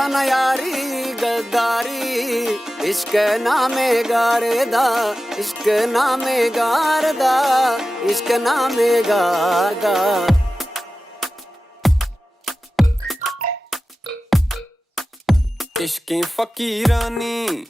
Kana Yaari gaddaari ishq naame garda ishq naame garda ishq naame garda ishqi fakirani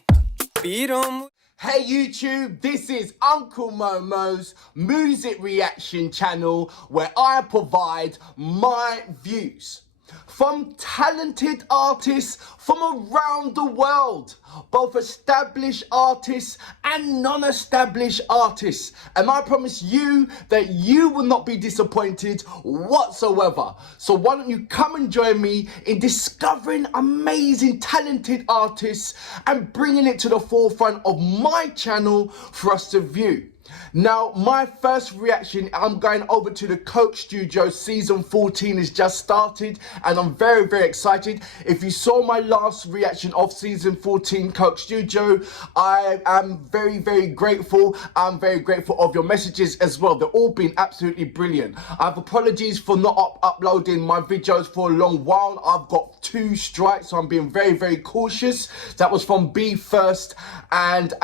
pirom. Hey YouTube, this is Uncle Momo's music reaction channel where I provide my views from talented artists from around the world, both established artists and non-established artists, and I promise you that you will not be disappointed whatsoever. So why don't you come and join me in discovering amazing talented artists and bringing it to the forefront of my channel for us to view. Now, my first reaction, I'm going over to the Coke Studio. Season 14 has just started and I'm very, very excited. If you saw my last reaction of Season 14 Coke Studio, I am very, very grateful. I'm very grateful of your messages as well. They've all been absolutely brilliant. I have apologies for not uploading my videos for a long while. I've got 2 strikes, so I'm being very, very cautious. That was from B first and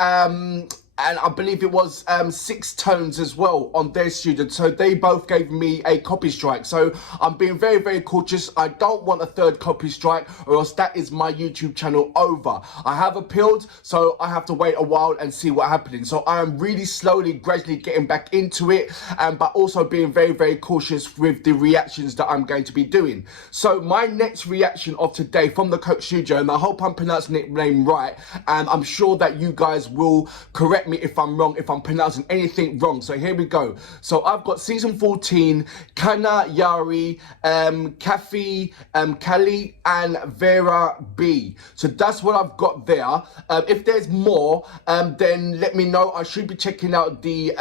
I believe it was 6 Tones as well on their student. So they both gave me a copy strike. So I'm being very, very cautious. I don't want a 3rd copy strike or else that is my YouTube channel over. I have appealed, so I have to wait a while and see what happens. So I am really slowly, gradually getting back into it, but also being very, very cautious with the reactions that I'm going to be doing. So my next reaction of today from the Coke Studio, and I hope I'm pronouncing the name right, and I'm sure that you guys will correct me if I'm wrong, if I'm pronouncing anything wrong. So here we go. So I've got season 14, Kana Yaari, Kaifi Khalil and Eva B. So that's what I've got there. If there's more, then let me know. I should be checking out the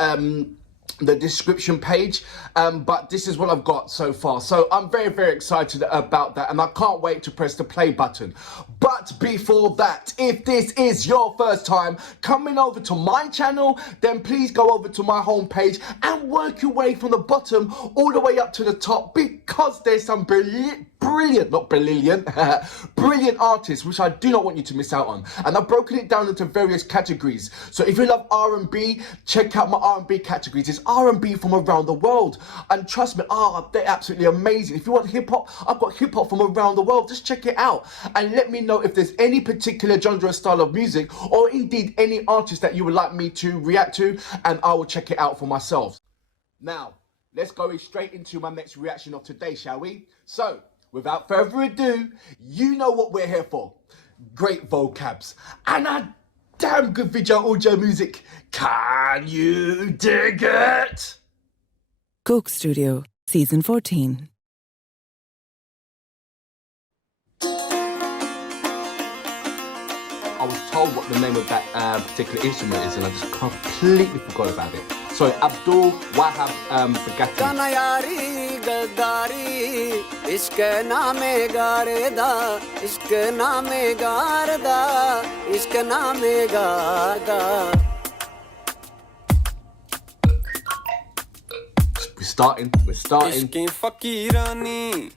description page, but this is what I've got so far. So I'm very, very excited about that and I can't wait to press the play button. But before that, if this is your first time coming over to my channel, then please go over to my homepage and work your way from the bottom all the way up to the top, because there's some brilliant artists which I do not want you to miss out on. And I've broken it down into various categories. So if you love R&B, check out my R&B categories. It's R&B from around the world, and trust me, they're absolutely amazing. If you want hip-hop, I've got hip-hop from around the world. Just check it out and let me know if there's any particular genre or style of music, or indeed any artist that you would like me to react to, and I will check it out for myself. Now let's go straight into my next reaction of today, shall we? So without further ado, you know what we're here for. Great vocabs and a damn good video audio music. Can you dig it? Coke Studio, Season 14. I was told what the name of that particular instrument is and I just completely forgot about it. Sorry, Abdul, Wahab Bugti. Kana Yaari gaddaari ishq naame garda ishq naame garda ishq naame garda. We're starting. Ishqi fakirani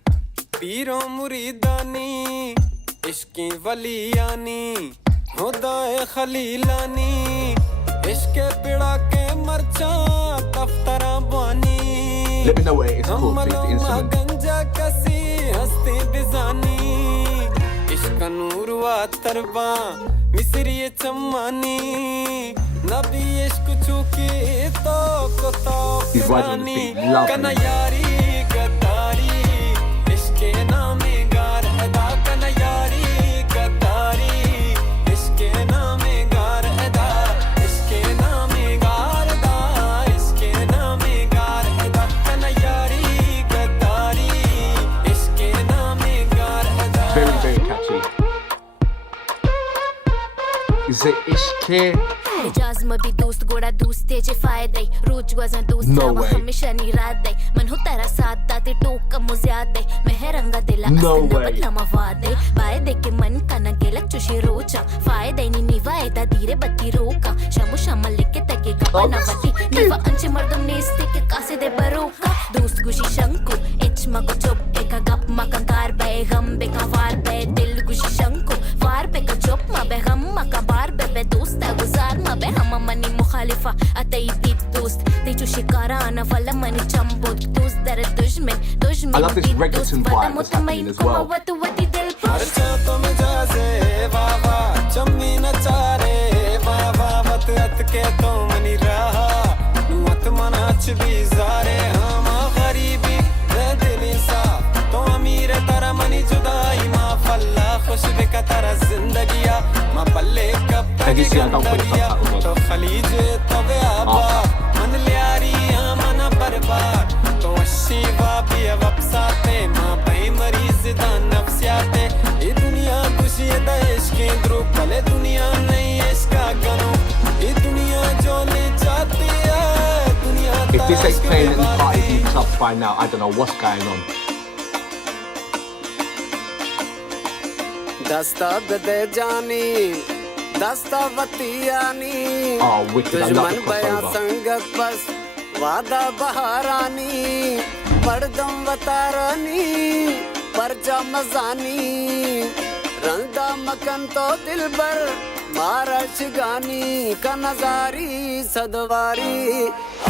piro muridani ishqi waliyani hudae khalilani ishqe pida ke marcha taftara bani. Let me know what it is called, please, the instrument. Ganja kasi hasti bizani ishq nur wa tarba misri chammani nabi ishq chuki to kota firani Kana Yaari gaddaari ishq naame garda Kana Yaari gaddaari ishq naame garda ishq naame garda ishq naame garda Kana Yaari gaddaari ishq naame garda. Very, very catchy. Is it ishq? Jazma bhi dost goda doste che fayde roz gazan dost No way. hamisha ni raat de man ho tera saath date to kam zyad de meheranga dila asna lama wade bae de ke man kana gelak chushi rocha fayde ni niva eda dire batti roka shamu shamal ke tege gapana vati niva anche mardum neste ke kase de baroka dost gushi shanku ech mago chop eka gap makankar be gam be kawar be dil gushi dost Teju shikara ana vala mani chambot dost dara dushman dushman I love this reggaeton vibe that's happening as well. खर्चा तुम जासे वावा चम्मी न चारे वावा वत अत के तो money रहा वत मनाच भी जारे हम गरीबी दिली सा तो अमीर तारा मनी जुदाई मा फल्ला खुश बिका तारा जिंदगिया मा पल्ले कब तक गंदगिया तो खलीज तबे आबा मन लियारी मन बर्बाद तो शिवा भी वपसाते मां भाई मरीज दा नफ्सियाते ये दुनिया खुशी दा इश्क द्रुप भले दुनिया नहीं इसका करो ये दुनिया जो ले जाती है दुनिया If this ain't playing in parties in clubs by now, I don't know what's going on. दस्ता बदे जानी दस्ता वतियानी Oh, wicked, I love दुश्मन the बया crossover. संगत बस वादा बहारानी पड़दम वतारानी परजा मजानी रंदा मकन तो दिलबर मारा शिगानी का नजारी सदवारी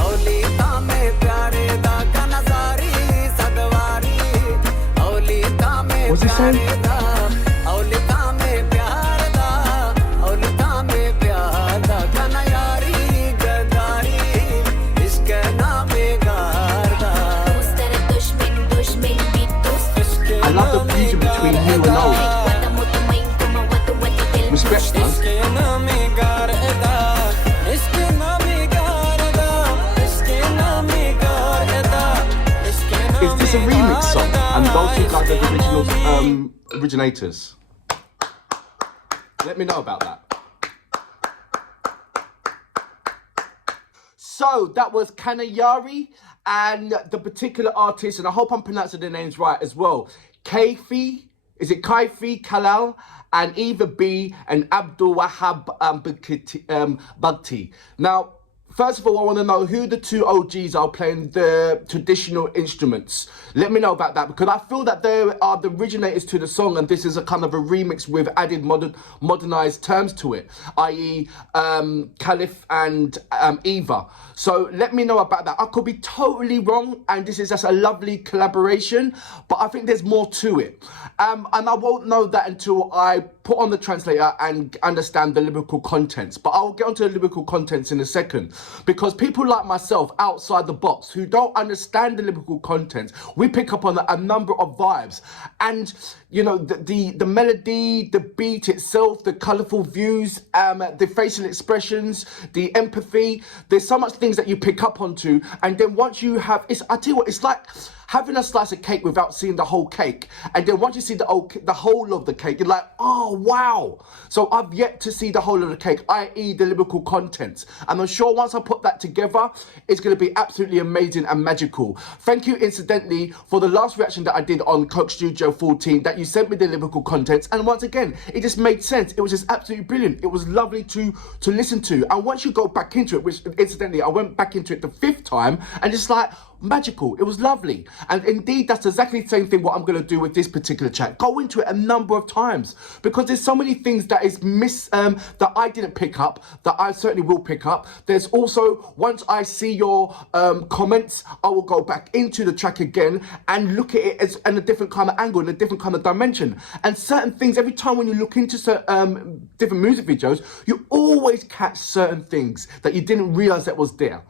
औली तामे प्यारे दा का नजारी सदवारी Auli Tame What's he saying? प्यारे दा औली तामे प्यार दा औली तामे प्यार दा कना यारी गदारी इश्क नामे गारदा I love the fusion between you and Old. Respect, man. इश्क नामे गारदा इश्क नामे गारदा इश्क नामे गारदा इश्क Is this a remix song? And those two guys are the original originators. Let me know about that. So that was Kana Yaari and the particular artist, and I hope I'm pronouncing their names right as well. Kaifi Khalil and Eva B and Abdul Wahab Bugti. Now, first of all, I want to know who the two OGs are playing the traditional instruments. Let me know about that, because I feel that they are the originators to the song, and this is a kind of a remix with added modernized terms to it, i.e. Khalif and Eva. So let me know about that. I could be totally wrong, and this is just a lovely collaboration, but I think there's more to it. And I won't know that until I put on the translator and understand the lyrical contents. But I'll get onto the lyrical contents in a second, because people like myself outside the box who don't understand the lyrical contents, we pick up on a number of vibes. And you know, the melody, the beat itself, the colourful views, the facial expressions, the empathy, there's so much things that you pick up onto. And then once you have, I tell you what, it's like having a slice of cake without seeing the whole cake. And then once you see the whole of the cake, you're like, oh, wow. So I've yet to see the whole of the cake, i.e. the lyrical contents. And I'm sure once I put that together, it's going to be absolutely amazing and magical. Thank you, incidentally, for the last reaction that I did on Coke Studio 14, that you sent me the lyrical contents. And once again, it just made sense. It was just absolutely brilliant. It was lovely to listen to. And once you go back into it, which incidentally, I went back into it the 5th time, and just like, magical. It was lovely. And indeed, that's exactly the same thing what I'm going to do with this particular track. Go into it a number of times, because there's so many things that is that I didn't pick up, that I certainly will pick up. There's also, once I see your comments, I will go back into the track again and look at it as in a different kind of angle, in a different kind of dimension. And certain things, every time when you look into different music videos, you always catch certain things that you didn't realize that was there.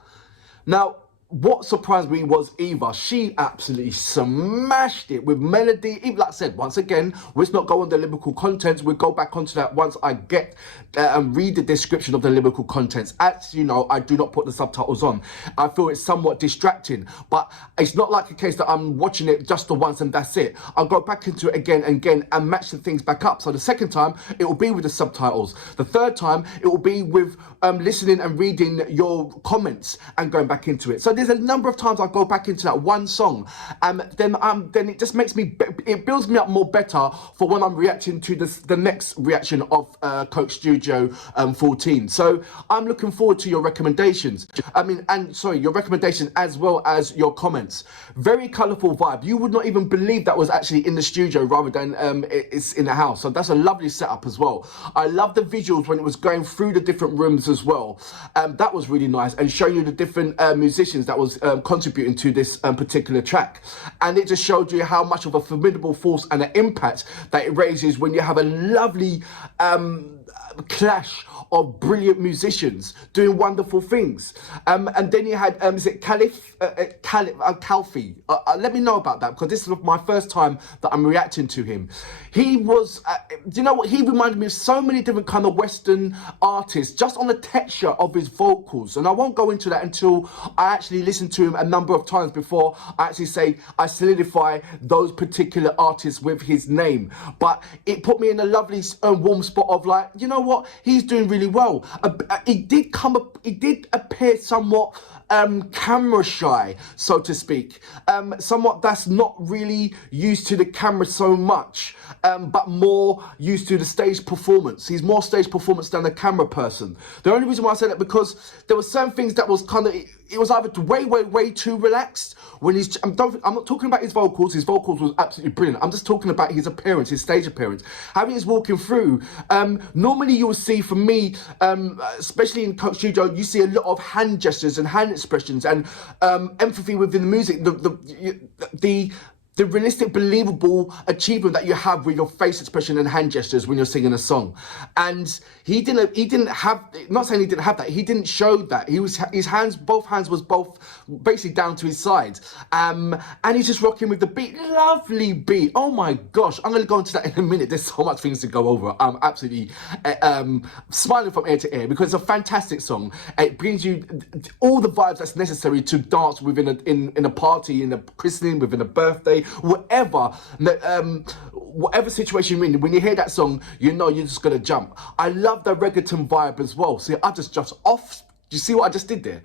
Now, what surprised me was Eva. She absolutely smashed it with melody. Even like I said, once again, let's not go on the lyrical contents. We'll go back onto that once I get and read the description of the lyrical contents. As you know, I do not put the subtitles on. I feel it's somewhat distracting, but it's not like a case that I'm watching it just the once and that's it. I'll go back into it again and again and match the things back up. So the second time, it will be with the subtitles. The third time, it will be with listening and reading your comments and going back into it. So there's a number of times I go back into that one song, and then it just makes me, it builds me up more better for when I'm reacting to the next reaction of Coke Studio 14. So I'm looking forward to your recommendations. Your recommendations as well as your comments. Very colourful vibe. You would not even believe that was actually in the studio rather than it's in the house. So that's a lovely setup as well. I love the visuals when it was going through the different rooms as well. That was really nice, and showing you the different musicians that was contributing to this particular track. And it just showed you how much of a formidable force and an impact that it raises when you have a lovely clash of brilliant musicians doing wonderful things. And then you had, is it Kaifi? Let me know about that, because this is my first time that I'm reacting to him. He was, do you know what? He reminded me of so many different kind of Western artists, just on the texture of his vocals. And I won't go into that until I actually listen to him a number of times before I actually say I solidify those particular artists with his name. But it put me in a lovely warm spot of like, you know what? He's doing really well. It did appear somewhat camera shy, so to speak. Somewhat that's not really used to the camera so much, but more used to the stage performance. He's more stage performance than a camera person. The only reason why I say that, because there were certain things that was kind of, it was either way too relaxed when he's, I'm not talking about his vocals was absolutely brilliant. I'm just talking about his appearance, his stage appearance. How he is walking through. Normally you will see, for me, especially in Coke Studio, you see a lot of hand gestures and hand expressions and empathy within the music, the realistic, believable achievement that you have with your face expression and hand gestures when you're singing a song. And he didn't have, not saying he didn't have that, he didn't show that. Both hands was both basically down to his side. And he's just rocking with the beat, lovely beat. Oh my gosh, I'm gonna go into that in a minute. There's so much things to go over. I'm absolutely smiling from ear to ear, because it's a fantastic song. It brings you all the vibes that's necessary to dance within a party, in a christening, within a birthday, whatever situation you're in. When you hear that song, you know you're just gonna jump. I love the reggaeton vibe as well. See, I just off. Do you see what I just did there?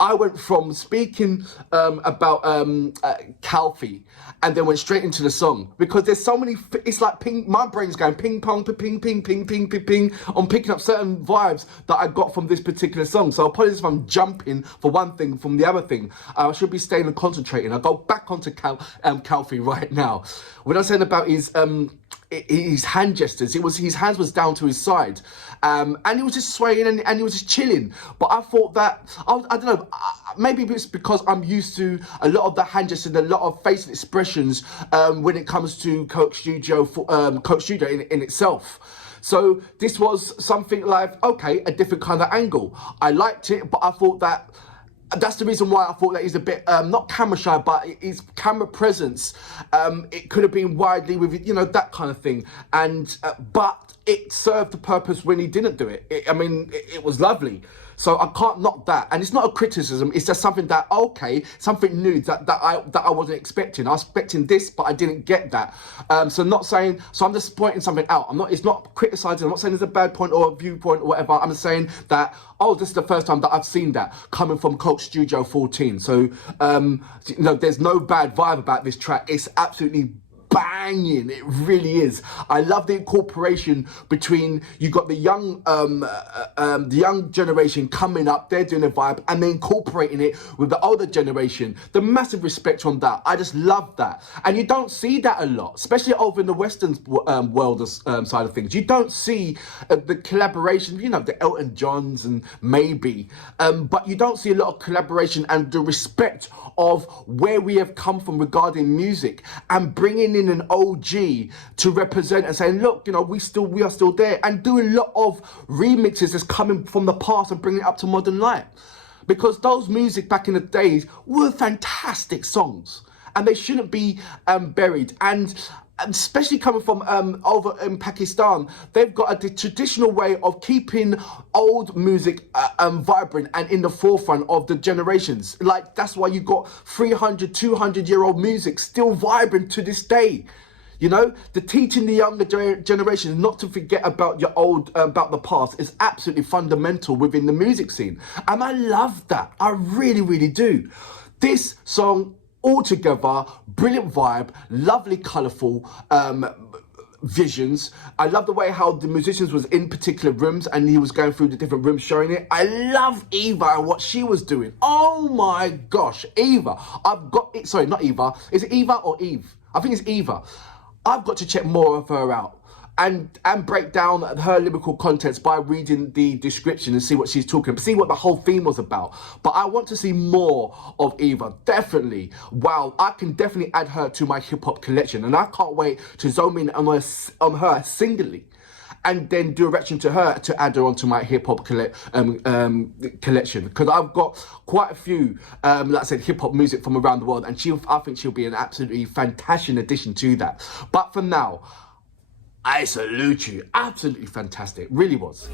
I went from speaking about Kaifi and then went straight into the song, because there's so many, it's like ping, my brain's going ping pong, ping, ping, ping, ping, ping, ping. I'm picking up certain vibes that I got from this particular song. So apologies if I'm jumping for one thing from the other thing. I should be staying and concentrating. I'll go back onto Kaifi right now. When I was saying about his hand gestures, his hands was down to his side, and he was just swaying and he was just chilling. But I thought that, I don't know, maybe it's because I'm used to a lot of the hand gestures and a lot of facial expressions when it comes to Coke Studio in itself. So this was something like, okay, a different kind of angle. I liked it, but I thought that, that's the reason why I thought that he's a bit, not camera shy, but his camera presence, it could have been widely with, you know, that kind of thing. And, but it served the purpose when he didn't do it. It was lovely. So I can't knock that. And it's not a criticism, it's just something that, okay, something new that I wasn't expecting. I was expecting this, but I didn't get that. So I'm just pointing something out. It's not criticizing, I'm not saying it's a bad point or a viewpoint or whatever. I'm just saying that, oh, this is the first time that I've seen that coming from Coke Studio 14. So, you know, there's no bad vibe about this track. It's absolutely banging, it really is. I love the incorporation between, you got the young generation coming up, they're doing a vibe, and then incorporating it with the older generation. The massive respect on that. I just love that, and you don't see that a lot, especially over in the Western world side of things. You don't see the collaboration, you know, the Elton Johns and maybe, but you don't see a lot of collaboration and the respect of where we have come from regarding music, and bringing in an OG to represent and saying, look, you know, we are still there, and doing a lot of remixes that's coming from the past and bringing it up to modern light, because those music back in the days were fantastic songs and they shouldn't be buried. And especially coming from over in Pakistan, they've got a traditional way of keeping old music vibrant and in the forefront of the generations. Like, that's why you've got 300, 200-year-old music still vibrant to this day. You know, the teaching the younger generation not to forget about your about the past is absolutely fundamental within the music scene. And I love that. I really, really do. This song, altogether, brilliant vibe, lovely, colourful, visions. I love the way how the musicians was in particular rooms and he was going through the different rooms showing it. I love Eva and what she was doing. Oh my gosh, Eva. I've got it. Sorry, not Eva. Is it Eva or Eve? I think it's Eva. I've got to check more of her out and break down her lyrical contents by reading the description and see what she's talking about, see what the whole theme was about. But I want to see more of Eva, definitely. Wow, I can definitely add her to my hip-hop collection, and I can't wait to zoom in on her singly and then do a reaction to her to add her onto my hip-hop collection, because I've got quite a few, like I said, hip-hop music from around the world, and I think she'll be an absolutely fantastic addition to that. But for now, I salute you. Absolutely fantastic. Really was.